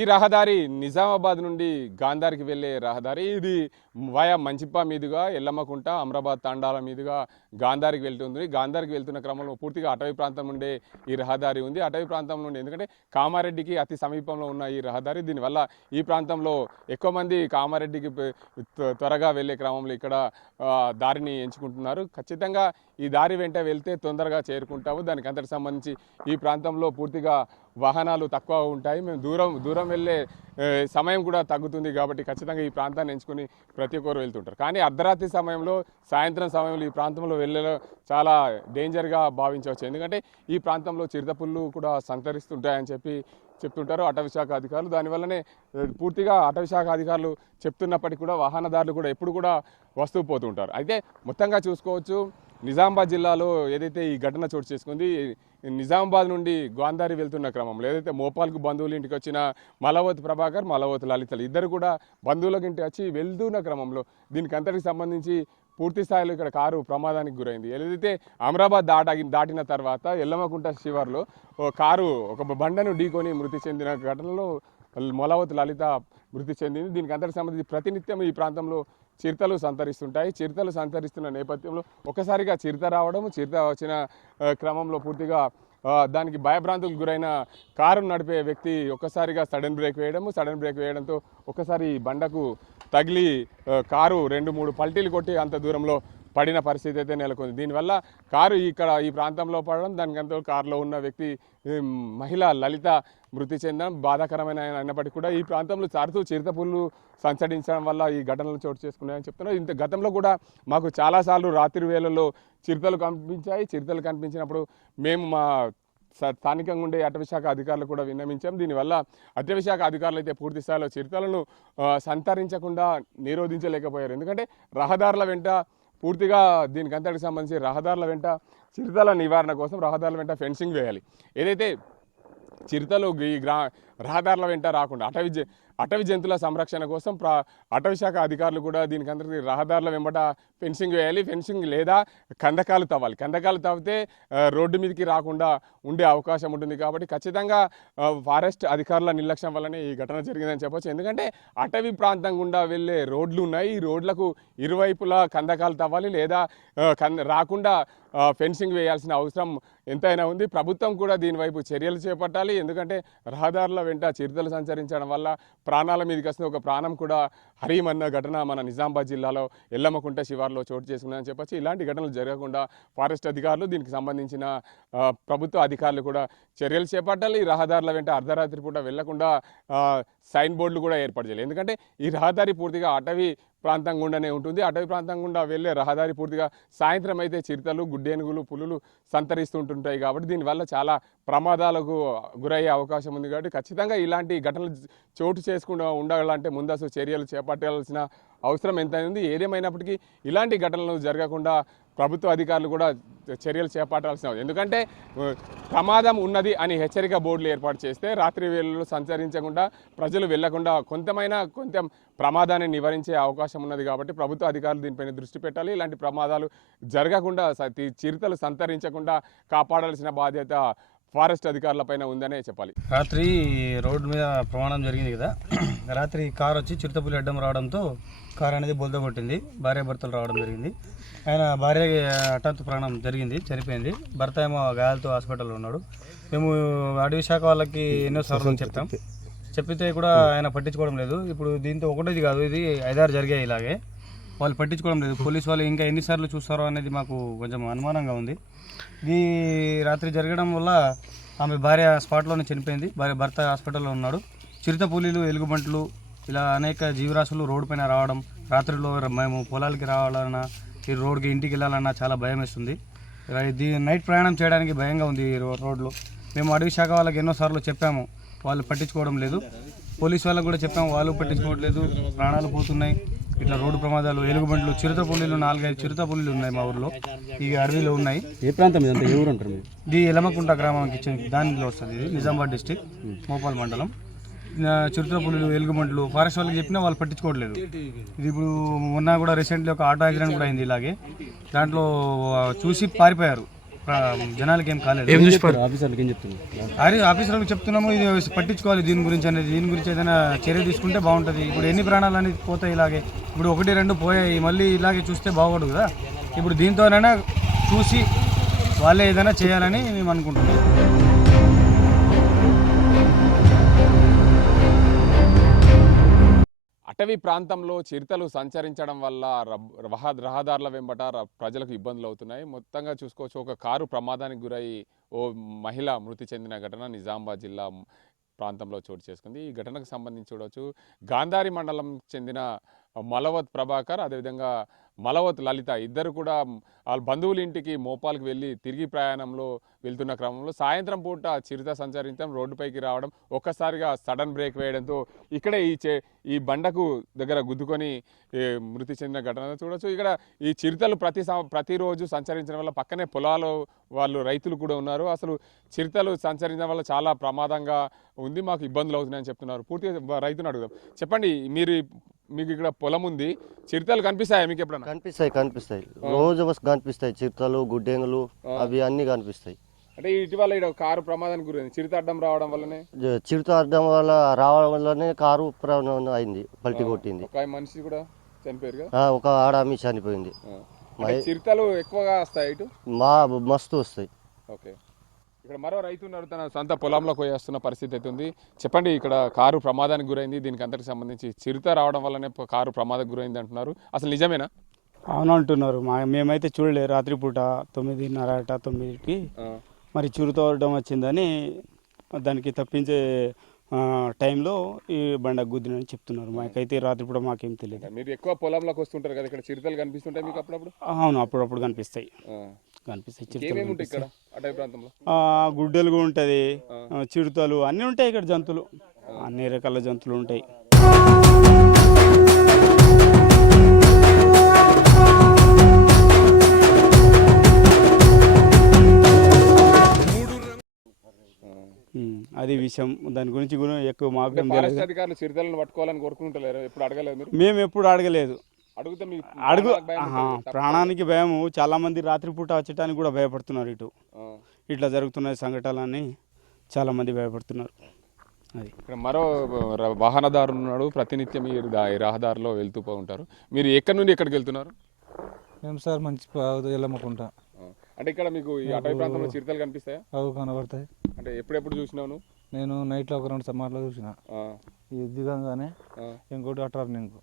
ఈ రహదారి నిజామాబాద్ నుండి గాంధారికి వెళ్ళే రహదారి. ఇది వయా మంచిప్ప మీదుగా ఎల్లమ్మకుంట అమరాబాద్ తాండాల మీదుగా గాంధారికి వెళ్తుంది. గాంధారికి వెళ్తున్న క్రమంలో పూర్తిగా అటవీ ప్రాంతం నుండే ఈ రహదారి ఉంది. అటవీ ప్రాంతం నుండి ఎందుకంటే కామారెడ్డికి అతి సమీపంలో ఉన్న ఈ రహదారి. దీనివల్ల ఈ ప్రాంతంలో ఎక్కువ మంది కామారెడ్డికి త్వరగా వెళ్ళే క్రమంలో ఇక్కడ దారిని ఎంచుకుంటున్నారు. ఖచ్చితంగా ఈ దారి వెంట వెళ్తే తొందరగా చేరుకుంటాము. దానికి అంతటికి సంబంధించి ఈ ప్రాంతంలో పూర్తిగా వాహనాలు తక్కువ ఉంటాయి. మేము దూరం వెళ్ళే సమయం కూడా తగ్గుతుంది కాబట్టి ఖచ్చితంగా ఈ ప్రాంతాన్ని ఎంచుకొని ప్రతి ఒక్కరు వెళ్తుంటారు. కానీ అర్ధరాత్రి సమయంలో సాయంత్రం సమయంలో ఈ ప్రాంతంలో వెళ్ళడం చాలా డేంజర్గా భావించవచ్చు. ఎందుకంటే ఈ ప్రాంతంలో చిరుతపుళ్ళు కూడా సంతరిస్తుంటాయని చెప్తుంటారు అటవీ శాఖ అధికారులు. దానివల్లనే పూర్తిగా అటవీ శాఖ అధికారులు చెప్తున్నప్పటికీ కూడా వాహనదారులు కూడా ఎప్పుడు కూడా వస్తూ పోతుంటారు. అయితే మొత్తంగా చూసుకోవచ్చు నిజామాబాద్ జిల్లాలో ఏదైతే ఈ ఘటన చోటు చేసుకుంది, నిజామాబాద్ నుండి గాంధారి వెళ్తున్న క్రమంలో ఏదైతే మోపాల్కు బంధువుల ఇంటికి వచ్చిన మలవత్ ప్రభాకర్, మలవత్ లలితలు ఇద్దరు కూడా బంధువుల ఇంటికి వచ్చి వెళ్తున్న క్రమంలో దీనికి అంతటికి సంబంధించి పూర్తి స్థాయిలో ఇక్కడ కారు ప్రమాదానికి గురైంది. ఏదైతే అమరాబాద్ దాటిన తర్వాత ఎల్లమ్మకుంట శివార్లో కారు ఒక బండను ఢీకొని మృతి చెందిన ఘటనలో మలవత్ లలిత మృతి చెందింది. దీనికి అంతటికి సంబంధించి ప్రతినిత్యం ఈ ప్రాంతంలో చిరుతలు సంతరిస్తుంటాయి. చిరుతలు సంతరిస్తున్న నేపథ్యంలో ఒకసారిగా చిరుత రావడం, చిరుత వచ్చిన క్రమంలో పూర్తిగా దానికి భయభ్రాంతులకు గురైన కారు నడిపే వ్యక్తి ఒక్కసారిగా సడన్ బ్రేక్ వేయడంతో ఒక్కసారి బండకు తగిలి కారు 2-3 పల్టీలు కొట్టి అంత దూరంలో పడిన పరిస్థితి అయితే నెలకొంది. దీనివల్ల కారు ఈ ప్రాంతంలో పడడం, దానికంతా కారులో ఉన్న వ్యక్తి మహిళ లలిత మృతి చెందడం బాధాకరమైన అయినప్పటికీ కూడా ఈ ప్రాంతంలో తరచూ చిరుతపుళ్ళు సంచరించడం వల్ల ఈ ఘటనలు చోటు చేసుకున్నాయని చెప్తున్నారు. గతంలో కూడా మాకు చాలాసార్లు రాత్రి వేళల్లో చిరుతలు కనిపించాయి. చిరుతలు కనిపించినప్పుడు మేము మా స్థానికంగా ఉండే అటవీ శాఖ అధికారులు కూడా విన్నవించాం. దీనివల్ల అటవీ శాఖ అధికారులు అయితే పూర్తి స్థాయిలో చిరుతలను సంతరించకుండా నిరోధించలేకపోయారు. ఎందుకంటే రహదారుల వెంట పూర్తిగా దీనికి అంతటికి సంబంధించి రహదారుల వెంట చిరుతల నివారణ కోసం రహదారుల వెంట ఫెన్సింగ్ వేయాలి. ఏదైతే చిరుతలు ఈ రహదారుల వెంట రాకుండా అటవీ జంతువుల సంరక్షణ కోసం అటవీ శాఖ అధికారులు కూడా దీనికి అందరికీ రహదారుల వెంబట ఫెన్సింగ్ వేయాలి. ఫెన్సింగ్ లేదా కందకాలు తవ్వాలి. కందకాలు తవ్వితే రోడ్డు మీదకి రాకుండా ఉండే అవకాశం ఉంటుంది. కాబట్టి ఖచ్చితంగా ఫారెస్ట్ అధికారుల నిర్లక్ష్యం వల్లనే ఈ ఘటన జరిగిందని చెప్పొచ్చు. ఎందుకంటే అటవీ ప్రాంతం గుండా వెళ్ళే రోడ్లు ఉన్నాయి. ఈ రోడ్లకు ఇరువైపులా కందకాలు తవ్వాలి లేదా రాకుండా ఫెన్సింగ్ వేయాల్సిన అవసరం ఎంతైనా ఉంది. ప్రభుత్వం కూడా దీనివైపు చర్యలు చేపట్టాలి. ఎందుకంటే రహదారుల వెంట చిరుతలు సంచరించడం వల్ల ప్రాణాల మీదకి వస్తున్న ఒక ప్రాణం కూడా హరీమన్న ఘటన మన నిజామాబాద్ జిల్లాలో ఎల్లమ్మకుంట శివార్లో చోటు చేసుకుందని చెప్పొచ్చు. ఇలాంటి ఘటనలు జరగకుండా ఫారెస్ట్ అధికారులు దీనికి సంబంధించిన ప్రభుత్వ అధికారులు కూడా చర్యలు చేపట్టాలి. రహదారుల వెంట అర్ధరాత్రి పూట వెళ్లకుండా సైన్ బోర్డులు కూడా ఏర్పాటు చేయాలి. ఎందుకంటే ఈ రహదారి పూర్తిగా అటవీ ప్రాంతం గుండానే ఉంటుంది. అటవీ ప్రాంతం గుండా వెళ్ళే రహదారి పూర్తిగా సాయంత్రం అయితే చిరుతలు, గుడ్డేనుగులు, పులులు సంతరిస్తుంటుంటాయి. కాబట్టి దీనివల్ల చాలా ప్రమాదాలకు గురయ్యే అవకాశం ఉంది. కాబట్టి ఖచ్చితంగా ఇలాంటి ఘటనలు చోటు చేసుకుండా ఉండాలంటే ముందస్తు చర్యలు చేపట్టాల్సిన అవసరం ఎంతైనా ఉంది. ఏదేమైనప్పటికీ ఇలాంటి ఘటనలు జరగకుండా ప్రభుత్వ అధికారులు కూడా చర్యలు చేపట్టాల్సిన అవసరం. ఎందుకంటే ప్రమాదం ఉన్నది అని హెచ్చరిక బోర్డులు ఏర్పాటు చేస్తే రాత్రి వేళల్లో సంచరించకుండా ప్రజలు వెళ్లకుండా కొంచెం ప్రమాదాన్ని నివారించే అవకాశం ఉన్నది. కాబట్టి ప్రభుత్వ అధికారులు దీనిపైన దృష్టి పెట్టాలి. ఇలాంటి ప్రమాదాలు జరగకుండా చిరుతలు సంతరించకుండా కాపాడాల్సిన బాధ్యత ఫారెస్ట్ అధికారులపైన ఉందనే చెప్పాలి. రాత్రి రోడ్డు మీద ప్రమాదం జరిగింది కదా, రాత్రి కారు వచ్చి చిరుతపులి అడ్డం రావడంతో కారు అనేది బొల్ద కొట్టింది. భార్యాభర్తలు రావడం జరిగింది. ఆయన భార్య హఠాత్తు ప్రాణం చనిపోయింది. భర్త ఏమో గాయాలతో హాస్పిటల్లో ఉన్నాడు. మేము అటవీ శాఖ వాళ్ళకి ఎన్నోసార్లు చెప్పితే కూడా ఆయన పట్టించుకోవడం లేదు. ఇప్పుడు దీంతో ఒకటిది కాదు, ఇది 5-6 జరిగాయి ఇలాగే. వాళ్ళు పట్టించుకోవడం లేదు. పోలీసు వాళ్ళు ఇంకా ఎన్నిసార్లు చూస్తారో అనేది మాకు కొంచెం అనుమానంగా ఉంది. ఇది రాత్రి జరగడం వల్ల ఆమె భార్య స్పాట్లోనే చనిపోయింది. భర్త హాస్పిటల్లో ఉన్నాడు. చిరుతపులీలు, ఎలుగుబంట్లు ఇలా అనేక జీవరాశులు రోడ్డు పైన రావడం, రాత్రిలో మేము పొలాలకి రావాలన్నా ఈ రోడ్డుకి ఇంటికి వెళ్ళాలన్నా చాలా భయం వేస్తుంది. నైట్ ప్రయాణం చేయడానికి భయంగా ఉంది ఈ రోడ్లు. మేము అటవీ శాఖ వాళ్ళకి ఎన్నోసార్లు చెప్పాము, వాళ్ళు పట్టించుకోవడం లేదు. పోలీసు వాళ్ళకి కూడా చెప్పాము, వాళ్ళు పట్టించుకోవట్లేదు. ప్రాణాలు పోతున్నాయి. ఇట్లా రోడ్డు ప్రమాదాలు, ఎలుగుబంట్లు, చిరుతపులీలు 4-5 చిరుతపులీలు ఉన్నాయి మా ఊర్లో. ఈ అడవిలో ఉన్నాయి. ఏ ప్రాంతం ఇదంతా? ఏ ఊరు అంటారు? ఇది ఎల్లమ్మకుంట గ్రామానికి దానిలో వస్తుంది. ఇది నిజామాబాద్ డిస్టిక్, మోపాల్ మండలం. చిరుతపులీలు, ఎలుగుబంట్లు ఫారెస్ట్ వాళ్ళకి చెప్పినా వాళ్ళు పట్టించుకోవట్లేదు. ఇది ఇప్పుడు మొన్న కూడా రీసెంట్లీ ఒక ఆటో యాక్సిడెంట్ కూడా అయింది ఇలాగే. దాంట్లో చూసి పారిపోయారు. జనాలకి ఏం కాలేదు. ఆఫీసర్లకు చెప్తున్నాము ఇది పట్టించుకోవాలి దీని గురించి ఏదైనా చర్య తీసుకుంటే బాగుంటుంది. ఇప్పుడు ఎన్ని ప్రాణాలు అనేది పోతాయి ఇలాగే, ఇప్పుడు 1-2 పోయాయి, మళ్ళీ ఇలాగే చూస్తే బాగోదు కదా. ఇప్పుడు దీంతోనైనా చూసి వాళ్ళే ఏదైనా చేయాలని మేము అనుకుంటున్నాం. అటవీ ప్రాంతంలో చిరుతలు సంచరించడం వల్ల రహదారుల వెంబట ప్రజలకు ఇబ్బందులు అవుతున్నాయి. మొత్తంగా చూసుకోవచ్చు, ఒక కారు ప్రమాదానికి గురై ఓ మహిళ మృతి చెందిన ఘటన నిజామాబాద్ జిల్లా ప్రాంతంలో చోటు చేసుకుంది. ఈ ఘటనకు సంబంధించి చూడవచ్చు, గాంధారి మండలం చెందిన మలవత్ ప్రభాకర్, అదేవిధంగా మలవత్ లలిత ఇద్దరు కూడా వాళ్ళ బంధువుల ఇంటికి మోపాలకు వెళ్ళి తిరిగి ప్రయాణంలో వెళ్తున్న క్రమంలో సాయంత్రం పూట చిరుత సంచరించడం, రోడ్డుపైకి రావడం, ఒక్కసారిగా సడన్ బ్రేక్ వేయడంతో ఇక్కడే ఈ బండకు దగ్గర గుద్దుకొని మృతి చెందిన ఘటన చూడవచ్చు. ఇక్కడ ఈ చిరుతలు ప్రతిరోజు సంచరించడం వల్ల పక్కనే పొలాలు వాళ్ళు రైతులు కూడా ఉన్నారు. అసలు చిరుతలు సంచరించడం వల్ల చాలా ప్రమాదంగా ఉంది, మాకు ఇబ్బందులు అవుతున్నాయని చెప్తున్నారు. పూర్తిగా రైతుని అడుగుదాం. చెప్పండి, మీకు ఇక్కడ పొలం ఉంది, చిరుతలు కనిపిస్తాయా మీకు ఎప్పుడన్నా? కనిపిస్తాయి రోజు కనిపిస్తాయి. చిరుతలు, గుడ్డెంగులు అవి అన్ని కనిపిస్తాయి. అంటే ఇటీవల ఇక్కడ కారు ప్రమాదానికి గురైంది, చిరుత అడ్డం రావడం వల్లనే రావడం వల్లనే కారు అయింది, పల్టీ కొట్టింది. ఒక మనిషి కూడా చనిపోయారు, ఒక ఆడామి చనిపోయింది. చిరుతలు ఎక్కువగా వస్తాయి ఇటు? మస్తు వస్తాయి. ఓకే, ఇక్కడ మరో రైతు ఉన్నారు, తన సొంత పొలంలో పోయేస్తున్న పరిస్థితి అయితే ఉంది. చెప్పండి, ఇక్కడ కారు ప్రమాదానికి గురైంది, దీనికి అంతటికి సంబంధించి చిరుత రావడం వల్లనే కారు ప్రమాదానికి గురైంది అంటున్నారు, అసలు నిజమేనా? అవును అంటున్నారు. మేమైతే చూడలేదు. రాత్రిపూట 9:30 9కి మరి చిరుతోడడం వచ్చిందని దానికి తప్పించే టైంలో ఈ బండ గుద్దినని చెప్తున్నారు. మాకైతే రాత్రిపూట మాకేం తెలియదు. మీరు ఎక్కువ పొలంలోకి వస్తుంటారు కదా, ఇక్కడ చిరుతలు కనిపిస్తుంటాయి మీకు అప్పుడప్పుడు? అవును, అప్పుడప్పుడు కనిపిస్తాయి. ఇక్కడ అటవీ ప్రాంతంలో గుడ్డలు ఉంటుంది, చిరుతలు అన్నీ ఉంటాయి. ఇక్కడ జంతువులు అన్ని రకాల జంతువులు ఉంటాయి. అది విషయం. దాని గురించి కూడా ఎక్కువ మాకు అధికారులు చిరుతలను పట్టుకోవాలని కోరుకుంటలేరు, ఎప్పుడు అడగలేదు? మేము ఎప్పుడు అడగలేదు. ప్రాణానికి భయము. చాలా మంది రాత్రిపూట వచ్చటానికి కూడా భయపడుతున్నారు. ఇట్లా జరుగుతున్న సంఘటనలని చాలా మంది భయపడుతున్నారు. అది ఇక్కడ మరో వాహనదారు ఉన్నాడు, ప్రతినిత్యం ఈ రహదారిలో వెళ్తూ ఉంటారు. మీరు ఎక్కడి నుండి ఎక్కడికి వెళ్తున్నారు? మేము సార్ మంచి వెళ్ళమ్మకుంటా. అంటే ఇక్కడ మీకు ఈ అటవీ ప్రాంతంలో చిరుతలు కనిపిస్తాయా? అవి కనబడతాయి. అంటే ఎప్పుడెప్పుడు చూసినావు? నేను నైట్లో ఒక 2 సమార్లు చూసిన. ఇది దిగంగానే ఇంకోటి టర్నింగ్.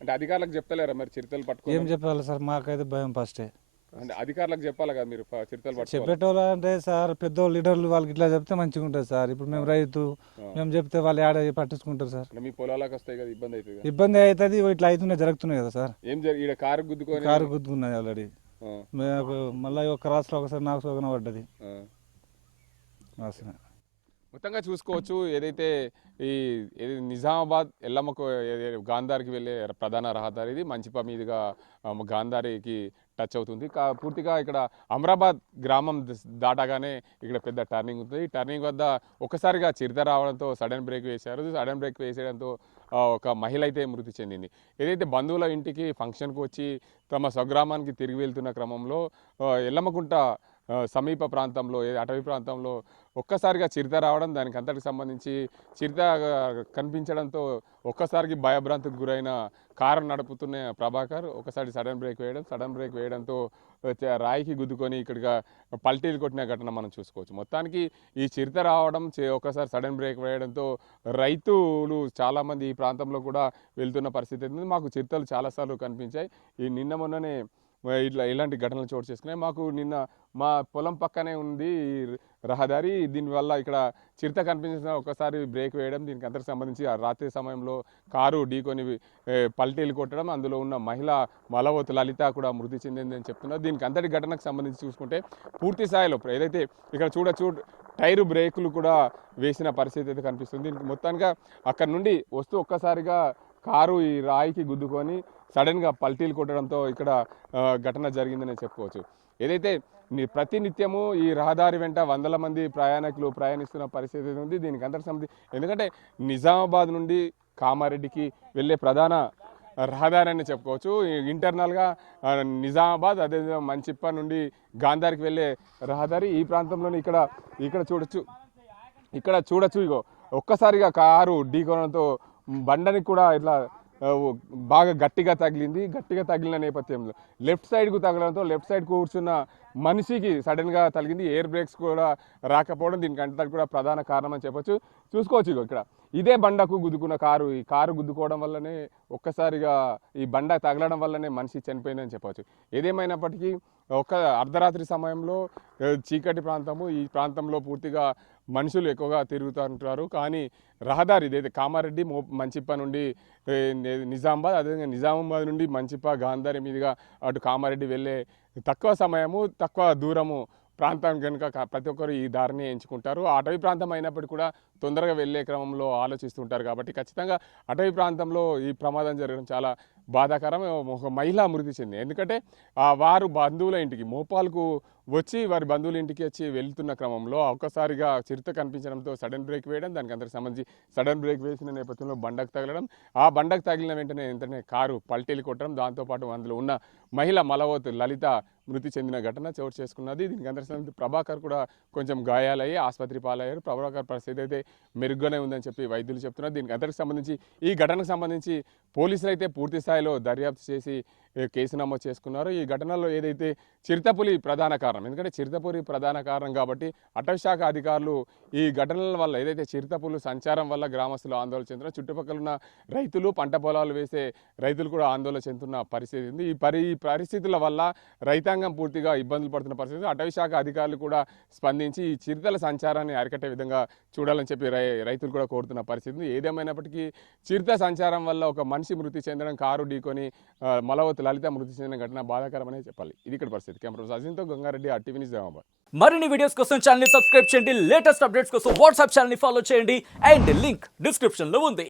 అంటే అధికారులకు చెప్తలేరా మరి చిరుతలు పట్టుకో? ఏం చెప్పాలి సార్, మాకైతే భయం ఫస్టే. అంటే అధికారులకు చెప్పాలి కదా మీరు చిరుతలు పట్టుకో? చెప్పేటోళ్ళు అంటే సార్ పెద్దోళ్ళు లీడర్లు వాళ్ళకి ఇట్లా చెప్తే మంచిగా ఉంటుంది సార్. ఇప్పుడు మేము రైతు, మేము చెప్తే వాళ్ళు ఆడ పట్టించుకుంటారు సార్. మీ పొలాలకు వస్తాయి కదా, ఇబ్బంది అవుతుంది. ఇబ్బంది అవుతుంది, ఇట్లా అవుతున్నాయి, జరుగుతున్నాయి కదా సార్. ఏం ఇక్కడ కారు గుద్దుకున్నది ఆల్రెడీ. మళ్ళీ ఒక రాత్రి ఒకసారి నాకు సోగన పడ్డది. మొత్తంగా చూసుకోవచ్చు, ఏదైతే నిజామాబాద్ ఎల్లమ్మకు గాంధారికి వెళ్ళే ప్రధాన రహదారి ఇది మంచిపా మీదుగా గాంధారికి టచ్ అవుతుంది. పూర్తిగా ఇక్కడ అమరాబాద్ గ్రామం దాటగానే ఇక్కడ పెద్ద టర్నింగ్ ఉంటుంది. ఈ టర్నింగ్ వద్ద ఒక్కసారిగా చిరుత రావడంతో సడన్ బ్రేక్ వేశారు. సడన్ బ్రేక్ వేసేయడంతో ఒక మహిళ అయితే మృతి చెందింది. ఏదైతే బంధువుల ఇంటికి ఫంక్షన్కు వచ్చి తమ స్వగ్రామానికి తిరిగి వెళ్తున్న క్రమంలో ఎల్లమ్మకుంట సమీప ప్రాంతంలో అటవీ ప్రాంతంలో ఒక్కసారిగా చిరుత రావడం, దానికి అంతటికి సంబంధించి చిరుత కనిపించడంతో ఒక్కసారికి భయభ్రాంతికి గురైన కారు నడుపుతున్న ప్రభాకర్ ఒకసారి సడన్ బ్రేక్ వేయడంతో రాయికి గుద్దుకొని ఇక్కడిగా పల్టీలు కొట్టిన ఘటన మనం చూసుకోవచ్చు. మొత్తానికి ఈ చిరుత రావడం, ఒకసారి సడన్ బ్రేక్ వేయడంతో రైతులు చాలామంది ఈ ప్రాంతంలో కూడా వెళ్తున్న పరిస్థితి ఉంది. మాకు చిరుతలు చాలాసార్లు కనిపించాయి. ఈ నిన్న మొన్ననే ఇలాంటి ఘటనలు చోటు చేసుకున్నాయి. మాకు నిన్న మా పొలం పక్కనే ఉంది రహదారి, దీనివల్ల ఇక్కడ చిరుత కనిపించిన ఒకసారి బ్రేక్ వేయడం, దీనికి అంతకు సంబంధించి ఆ రాత్రి సమయంలో కారు ఢీకొని పల్టీలు కొట్టడం, అందులో ఉన్న మహిళ మలవత్ లలిత కూడా మృతి చెందిందని చెప్తున్నారు. దీనికి అంతటి ఘటనకు సంబంధించి చూసుకుంటే పూర్తి స్థాయిలో ఏదైతే ఇక్కడ చూడొచ్చు టైరు బ్రేకులు కూడా వేసిన పరిస్థితి అయితే కనిపిస్తుంది. దీనికి మొత్తానికి అక్కడ నుండి వస్తూ ఒక్కసారిగా కారు ఈ రాయికి గుద్దుకొని సడన్గా పల్టీలు కొట్టడంతో ఇక్కడ ఘటన జరిగిందని చెప్పుకోవచ్చు. ఏదైతే ప్రతినిత్యము ఈ రహదారి వెంట వందల మంది ప్రయాణికులు ప్రయాణిస్తున్న పరిస్థితి ఉంది. దీనికి అంతటి సంబంధించి ఎందుకంటే నిజామాబాద్ నుండి కామారెడ్డికి వెళ్ళే ప్రధాన రహదారి అని చెప్పుకోవచ్చు. ఇంటర్నల్గా నిజామాబాద్ అదేవిధంగా మంచిప్ప నుండి గాంధారికి వెళ్ళే రహదారి. ఈ ప్రాంతంలోని ఇక్కడ చూడొచ్చు ఇగో ఒక్కసారిగా కారు ఢీకొనడంతో బండని కూడా ఇట్లా బాగా గట్టిగా తగిలిన నేపథ్యంలో లెఫ్ట్ సైడ్కు తగలడంతో లెఫ్ట్ సైడ్ కూర్చున్న మనిషికి సడన్గా తగిలింది. ఎయిర్ బ్రేక్స్ కూడా రాకపోవడం దీనికి అంతా కూడా ప్రధాన కారణం అని చెప్పొచ్చు. చూసుకోవచ్చు ఇగో ఇక్కడ ఇదే బండకు గుద్దుకున్న కారు, ఈ కారు గుద్దుకోవడం వల్లనే ఒక్కసారిగా ఈ బండ తగలడం వల్లనే మనిషి చనిపోయిందని చెప్పవచ్చు. ఏదేమైనప్పటికీ అర్ధరాత్రి సమయంలో చీకటి ప్రాంతము, ఈ ప్రాంతంలో పూర్తిగా మనుషులు ఎక్కువగా తిరుగుతుంటారు. కానీ రహదారి ఇదైతే కామారెడ్డి మంచిప్ప నుండి నిజామాబాద్, అదేవిధంగా నిజామాబాద్ నుండి మంచిప్ప గాంధారి మీదుగా అటు కామారెడ్డి వెళ్ళే తక్కువ సమయము తక్కువ దూరము ప్రాంతం కనుక ప్రతి ఒక్కరు ఈ దారిని ఎంచుకుంటారు. అటవీ ప్రాంతం అయినప్పటికీ కూడా తొందరగా వెళ్ళే క్రమంలో ఆలోచిస్తుంటారు. కాబట్టి ఖచ్చితంగా అటవీ ప్రాంతంలో ఈ ప్రమాదం జరగడం చాలా బాధాకరం. ఒక మహిళ మృతి చెంది, ఎందుకంటే వారు బంధువుల ఇంటికి మోపాల్కు వచ్చి వారి బంధువుల ఇంటికి వచ్చి వెళ్తున్న క్రమంలో ఒక్కసారిగా చిరుత కనిపించడంతో సడన్ బ్రేక్ వేయడం, దానికి అందరికి సంబంధించి సడన్ బ్రేక్ వేసిన నేపథ్యంలో బండకు తగలడం, ఆ బండకు తగిలిన వెంటనే కారు పల్టీలు కొట్టడం, దాంతోపాటు అందులో ఉన్న మహిళ మలవత్ లలిత మృతి చెందిన ఘటన చోటు చేసుకున్నది. దీనికి అందరికి సంబంధించి ప్రభాకర్ కూడా కొంచెం గాయాలయ్యి ఆసుపత్రి పాలయ్యారు. ప్రభాకర్ పరిస్థితి అయితే మెరుగ్గానే ఉందని చెప్పి వైద్యులు చెప్తున్నారు. దీనికి అందరికి సంబంధించి ఈ ఘటనకు సంబంధించి పోలీసులు అయితే పూర్తి స్థాయిలో దర్యాప్తు చేసి కేసు నమోదు చేసుకున్నారు. ఈ ఘటనలో ఏదైతే చిరుతపులి ప్రధాన కారణం, ఎందుకంటే చిరుతపులి ప్రధాన కారణం కాబట్టి అటవీ శాఖ అధికారులు ఈ ఘటనల వల్ల ఏదైతే చిరుతపులు సంచారం వల్ల గ్రామస్తులు ఆందోళన చెందుతున్నారు, చుట్టుపక్కల ఉన్న రైతులు పంట పొలాలు వేసే రైతులు కూడా ఆందోళన చెందుతున్న పరిస్థితి ఉంది. ఈ పరిస్థితుల వల్ల రైతాంగం పూర్తిగా ఇబ్బందులు పడుతున్న పరిస్థితి. అటవీ శాఖ అధికారులు కూడా స్పందించి ఈ చిరుతల సంచారాన్ని అరికట్టే విధంగా చూడాలని చెప్పి రైతులు కూడా కోరుతున్న పరిస్థితి. ఏదేమైనప్పటికీ చిరుత సంచారం వల్ల ఒక మనిషి మృతి చెందడం, కారు ఢీకొని మలవత్ లలిత మృతి చెందిన ఘటన బాధాకరమనే చెప్పాలి. ఇది ఇక్కడ పరిస్థితి. కెమెరా అజింతో గంగారెడ్డి, RTV న్యూస్, నిజామాబాద్. మరిన్ని వీడియోస్ కోసం ఛానల్ ని సబ్స్క్రైబ్ చేయండి. లేటెస్ట్ అప్డేట్స్ కోసం వాట్సాప్ ఛానల్ ని ఫాలో చేయండి. అండ్ లింక్ డిస్క్రిప్షన్ లో ఉంది.